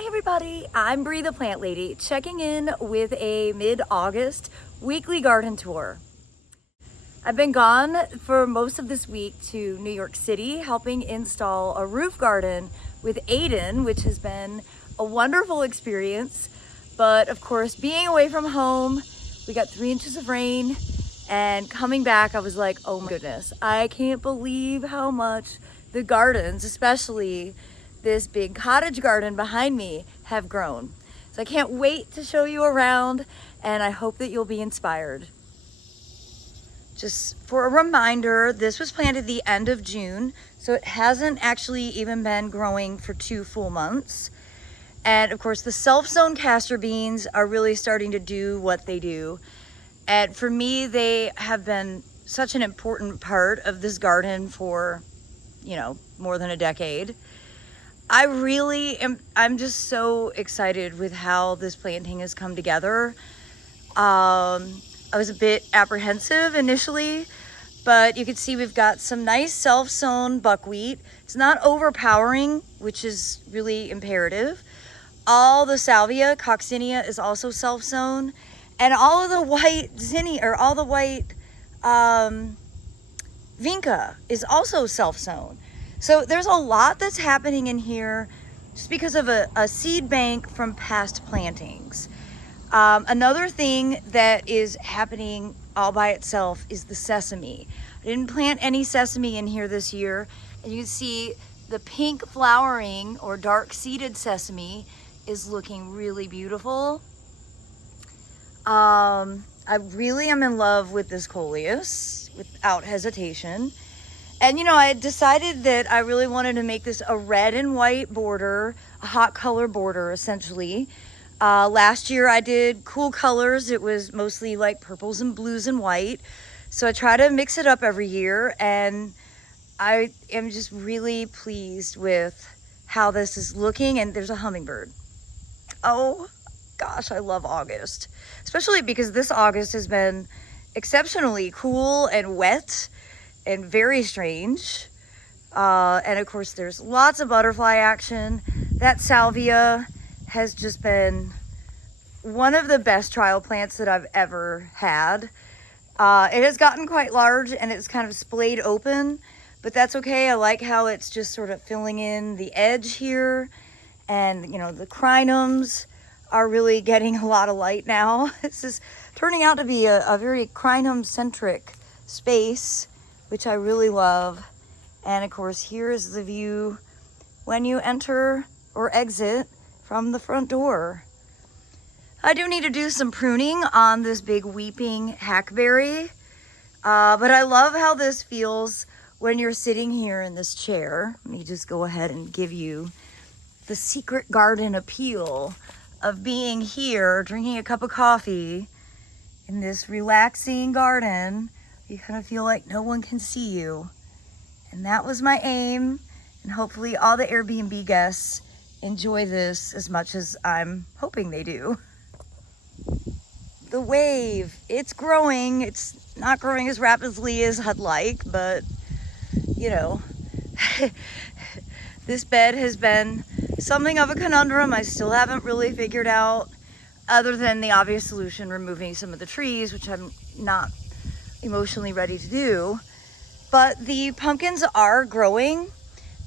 Hi everybody, I'm Bree the Plant Lady, checking in with a mid-August weekly garden tour. I've been gone for most of this week to New York City helping install a roof garden with Aiden, which has been a wonderful experience. But of course, being away from home, we got 3 inches of rain, and coming back I was like, oh my goodness, I can't believe how much the gardens, especially this big cottage garden behind me, have grown. So I can't wait to show you around, and I hope that you'll be inspired. Just for a reminder, this was planted the end of June, so it hasn't actually even been growing for 2 full months. And of course, the self-sown castor beans are really starting to do what they do. And for me, they have been such an important part of this garden for, more than a decade. I'm just so excited with how this planting has come together. I was a bit apprehensive initially, but you can see we've got some nice self-sown buckwheat. It's not overpowering, which is really imperative. All the salvia, coccinia, is also self-sown, and all of the white zinnia, or all the white vinca is also self-sown. So there's a lot that's happening in here just because of a seed bank from past plantings. Another thing that is happening all by itself is the sesame. I didn't plant any sesame in here this year, and you can see the pink flowering or dark seeded sesame is looking really beautiful. I really am in love with this coleus without hesitation. And I had decided that I really wanted to make this a red and white border, a hot color border essentially. Last year I did cool colors. It was mostly like purples and blues and white. So I try to mix it up every year, and I am just really pleased with how this is looking. And there's a hummingbird. Oh gosh, I love August, especially because this August has been exceptionally cool and wet and very strange. And of course there's lots of butterfly action. That salvia has just been one of the best trial plants that I've ever had. It has gotten quite large and it's kind of splayed open, but that's okay. I like how it's just sort of filling in the edge here. And the crinums are really getting a lot of light now. This is turning out to be a very crinum centric space, which I really love. And of course, here is the view when you enter or exit from the front door. I do need to do some pruning on this big weeping hackberry, but I love how this feels when you're sitting here in this chair. Let me just go ahead and give you the secret garden appeal of being here, drinking a cup of coffee in this relaxing garden. You kind of feel like no one can see you. And that was my aim. And hopefully all the Airbnb guests enjoy this as much as I'm hoping they do. The wave, it's growing. It's not growing as rapidly as I'd like, but this bed has been something of a conundrum. I still haven't really figured out, other than the obvious solution, removing some of the trees, which I'm not emotionally ready to do. But the pumpkins are growing.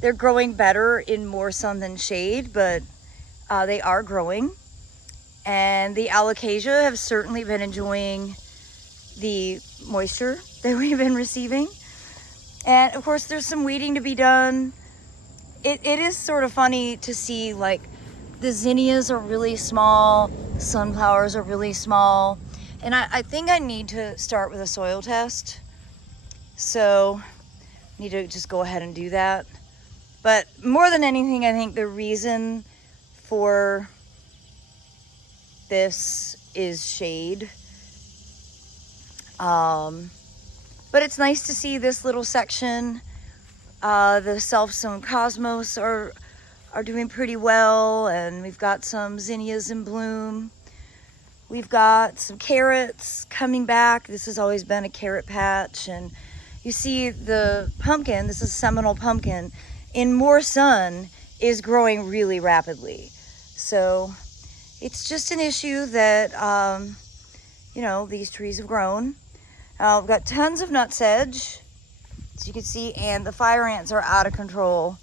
They're growing better in more sun than shade, but they are growing. And the alocasia have certainly been enjoying the moisture that we've been receiving. And of course there's some weeding to be done. It is sort of funny to see, like, the zinnias are really small, the sunflowers are really small. And I think I need to start with a soil test. So I need to just go ahead and do that. But more than anything, I think the reason for this is shade. But it's nice to see this little section. The self-sown cosmos are doing pretty well, and we've got some zinnias in bloom. We've got some carrots coming back. This has always been a carrot patch, and you see the pumpkin, this is Seminole pumpkin, in more sun is growing really rapidly. So it's just an issue that, you know, these trees have grown. We've got tons of nutsedge, as you can see, and the fire ants are out of control.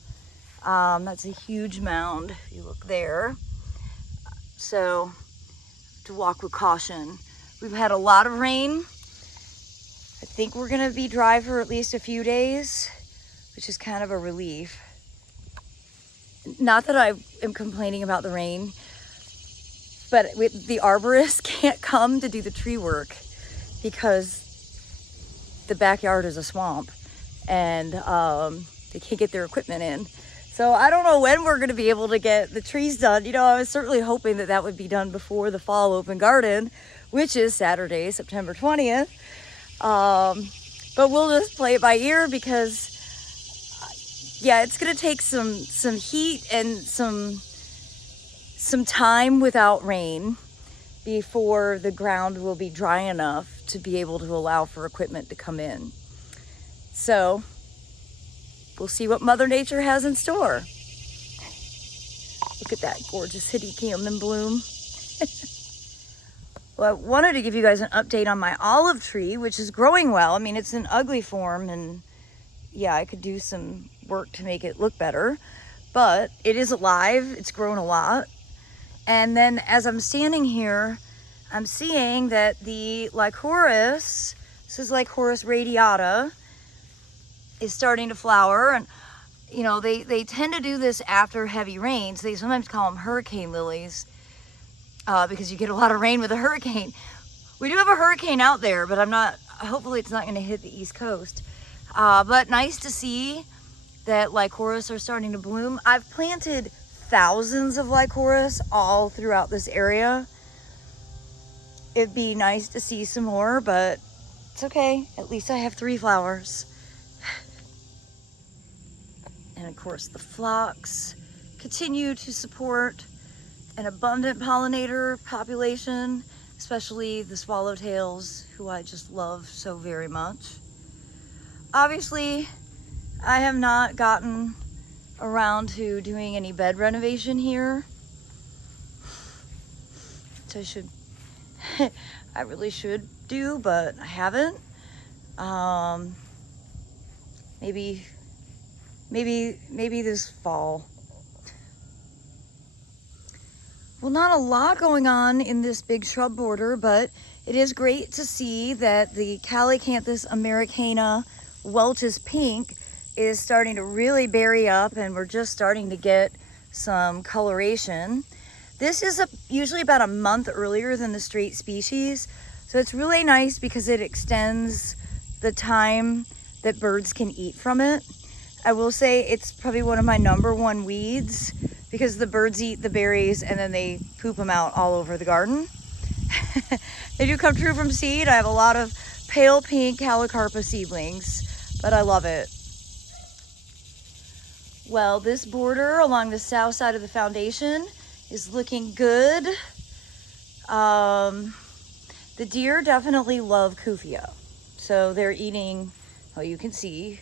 That's a huge mound, if you look there. So, to walk with caution. We've had a lot of rain. I think we're gonna be dry for at least a few days, which is kind of a relief. Not that I am complaining about the rain, but the arborist can't come to do the tree work because the backyard is a swamp and they can't get their equipment in. So I don't know when we're going to be able to get the trees done. You know, I was certainly hoping that that would be done before the fall open garden, which is Saturday, September 20th. But we'll just play it by ear because, yeah, it's going to take some heat and some time without rain before the ground will be dry enough to be able to allow for equipment to come in. So we'll see what Mother Nature has in store. Look at that gorgeous Hedychium in bloom. Well, I wanted to give you guys an update on my olive tree, which is growing well. I mean, it's in ugly form, and yeah, I could do some work to make it look better, but it is alive. It's grown a lot. And then as I'm standing here, I'm seeing that the Lycoris, this is Lycoris radiata, is starting to flower. And you know, they tend to do this after heavy rains. They sometimes call them hurricane lilies because you get a lot of rain with a hurricane. We do have a hurricane out there, but hopefully it's not going to hit the East Coast. But nice to see that Lycoris are starting to bloom. I've planted thousands of Lycoris all throughout this area. It'd be nice to see some more, but it's okay. At least I have 3 flowers. And of course the phlox continue to support an abundant pollinator population, especially the swallowtails, who I just love so very much. Obviously, I have not gotten around to doing any bed renovation here, which I really should do, but I haven't. Maybe this fall. Well, not a lot going on in this big shrub border, but it is great to see that the Calycanthus americana Welch's pink is starting to really berry up, and we're just starting to get some coloration. This is usually about a month earlier than the straight species, so it's really nice because it extends the time that birds can eat from it. I will say it's probably one of my #1 weeds because the birds eat the berries and then they poop them out all over the garden. They do come true from seed. I have a lot of pale pink Calocarpa seedlings, but I love it. Well, this border along the south side of the foundation is looking good. The deer definitely love Kufia. So they're eating, well, you can see,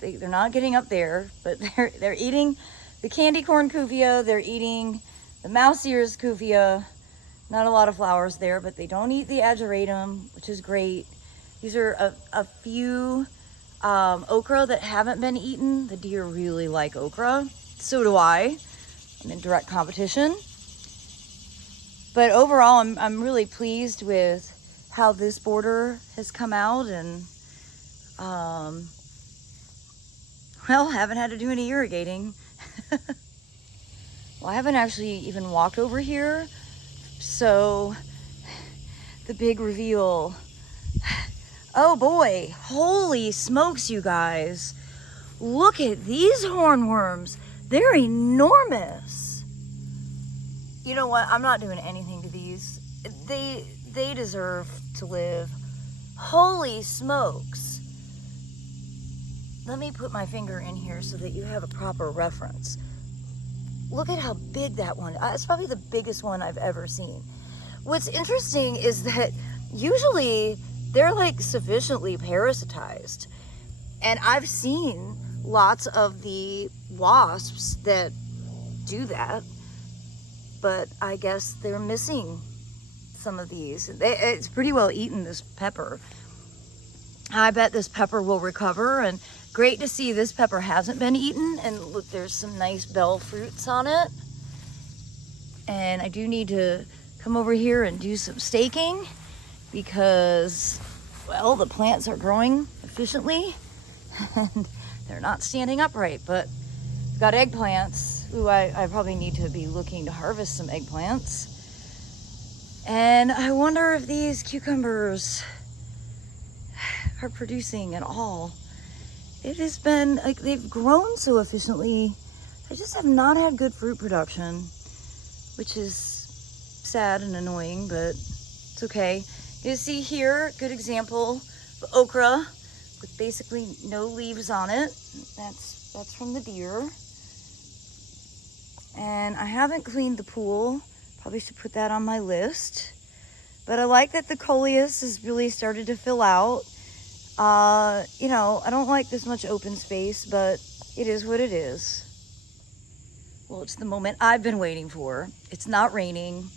they're not getting up there, but they're eating the candy corn Kufia, they're eating the mouse ears Kufia. Not a lot of flowers there, but they don't eat the ageratum, which is great. These are a few okra that haven't been eaten. The deer really like okra. So do I. I'm in direct competition. But overall, I'm really pleased with how this border has come out, and well, haven't had to do any irrigating. Well, I haven't actually even walked over here, so the big reveal. Oh boy, holy smokes, you guys. Look at these hornworms. They're enormous. You know what? I'm not doing anything to these. They deserve to live. Holy smokes. Let me put my finger in here so that you have a proper reference. Look at how big that one is. It's probably the biggest one I've ever seen. What's interesting is that usually they're like sufficiently parasitized. And I've seen lots of the wasps that do that. but I guess they're missing some of these. It's pretty well eaten, this pepper. I bet this pepper will recover, and great to see this pepper hasn't been eaten. And look, there's some nice bell fruits on it. And I do need to come over here and do some staking because, well, the plants are growing efficiently and they're not standing upright. But I've got eggplants. Ooh, I probably need to be looking to harvest some eggplants. And I wonder if these cucumbers are producing at all. It has been like they've grown so efficiently. I just have not had good fruit production, which is sad and annoying, but it's okay. You see here, good example of okra with basically no leaves on it. That's from the deer. And I haven't cleaned the pool. Probably should put that on my list. But I like that the coleus has really started to fill out. You know, I don't like this much open space, but it is what it is. Well, it's the moment I've been waiting for. It's not raining,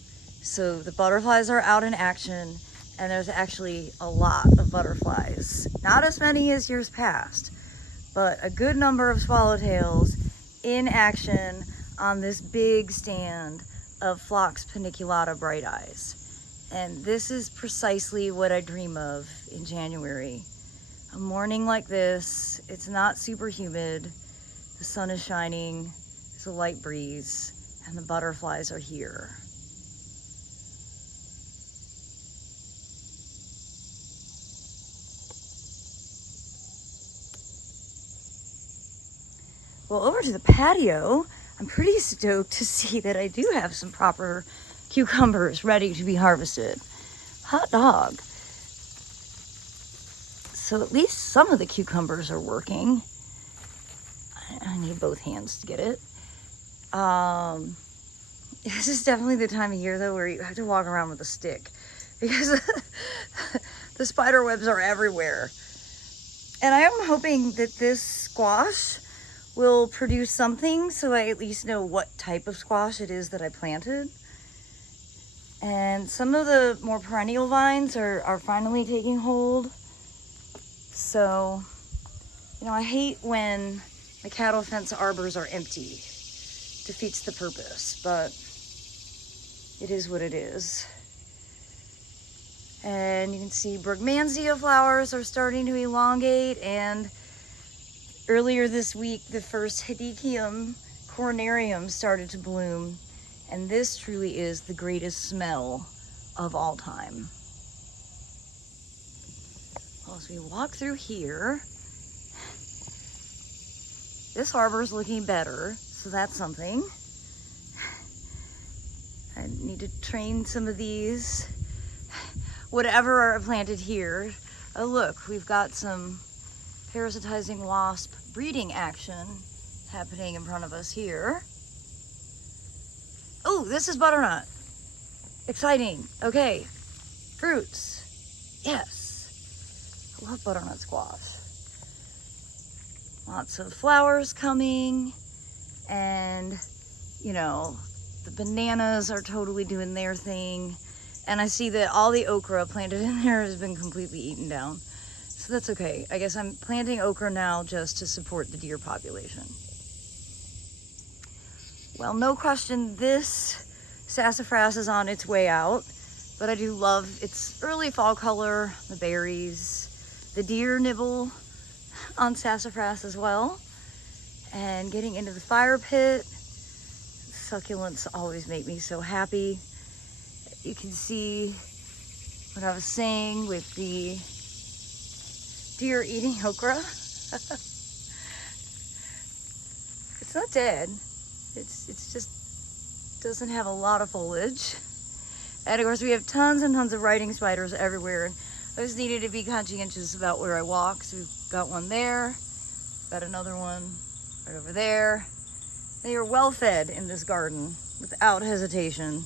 so the butterflies are out in action, and there's actually a lot of butterflies. Not as many as years past, but a good number of swallowtails in action on this big stand of Phlox paniculata bright eyes. And this is precisely what I dream of in January. A morning like this, it's not super humid, the sun is shining, there's a light breeze, and the butterflies are here. Well, over to the patio, I'm pretty stoked to see that I do have some proper cucumbers ready to be harvested. Hot dog. So at least some of the cucumbers are working. I need both hands to get it. This is definitely the time of year though where you have to walk around with a stick because the spider webs are everywhere. And I am hoping that this squash will produce something so I at least know what type of squash it is that I planted. And some of the more perennial vines are finally taking hold. So, you know, I hate when the cattle fence arbors are empty. Defeats the purpose, but it is what it is. And you can see Brugmansia flowers are starting to elongate, and earlier this week, the first Hedychium cornarium started to bloom, and this truly is the greatest smell of all time. Well, as we walk through here, this harbor is looking better, so that's something. I need to train some of these. Whatever are planted here. Oh look, we've got some parasitizing wasp breeding action happening in front of us here. Oh, this is butternut. Exciting. Okay, fruits. Yes. I love butternut squash. Lots of flowers coming, and you know, the bananas are totally doing their thing. And I see that all the okra planted in there has been completely eaten down. So that's okay. I guess I'm planting okra now just to support the deer population. Well, no question, this sassafras is on its way out, but I do love its early fall color, the berries. The deer nibble on sassafras as well. And getting into the fire pit, succulents always make me so happy. You can see what I was saying with the deer eating okra. It's not dead. It's just doesn't have a lot of foliage. And of course we have tons and tons of riding spiders everywhere. I just needed to be conscientious about where I walk. So we've got one there, got another one right over there. They are well fed in this garden without hesitation.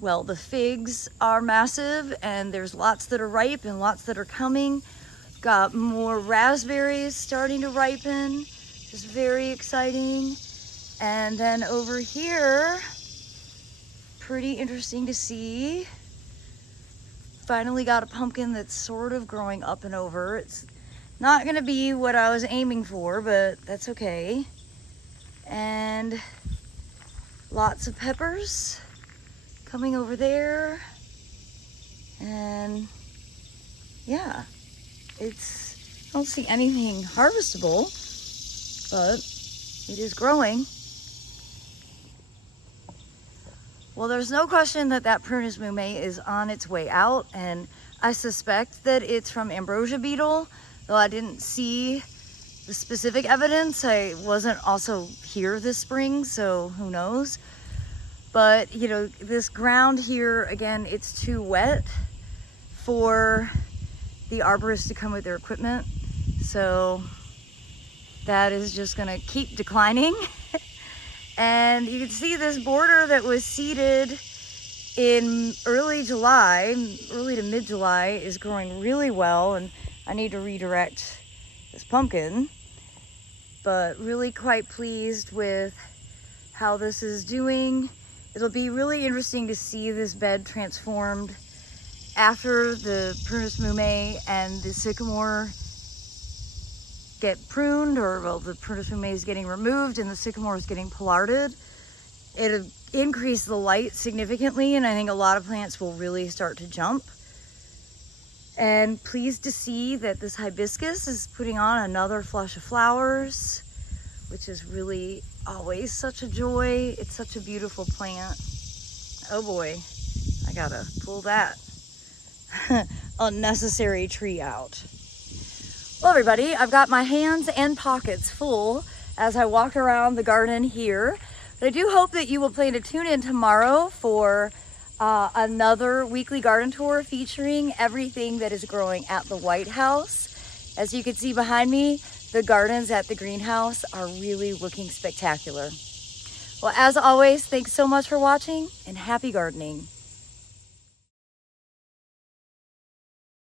Well, the figs are massive, and there's lots that are ripe and lots that are coming. Got more raspberries starting to ripen, which is very exciting. And then over here, pretty interesting to see. Finally got a pumpkin that's sort of growing up and over. It's not gonna be what I was aiming for, but that's okay. And lots of peppers coming over there. And yeah, I don't see anything harvestable, but it is growing. Well, there's no question that that Prunus mume is on its way out, and I suspect that it's from ambrosia beetle, though I didn't see the specific evidence. I wasn't also here this spring, so who knows. But, you know, this ground here, again, it's too wet for the arborists to come with their equipment. So that is just gonna keep declining. And you can see this border that was seeded in early to mid-July is growing really well, and I need to redirect this pumpkin, but really quite pleased with how this is doing. It'll be really interesting to see this bed transformed after the Prunus mume and the sycamore get pruned, or well, the Prunus mume is getting removed and the sycamore is getting pollarded. It'll increase the light significantly, and I think a lot of plants will really start to jump. And pleased to see that this hibiscus is putting on another flush of flowers, which is really always such a joy. It's such a beautiful plant. Oh boy, I gotta pull that unnecessary tree out. Well, everybody, I've got my hands and pockets full as I walk around the garden here. But I do hope that you will plan to tune in tomorrow for another weekly garden tour featuring everything that is growing at the White House. As you can see behind me, the gardens at the greenhouse are really looking spectacular. Well, as always, thanks so much for watching, and happy gardening.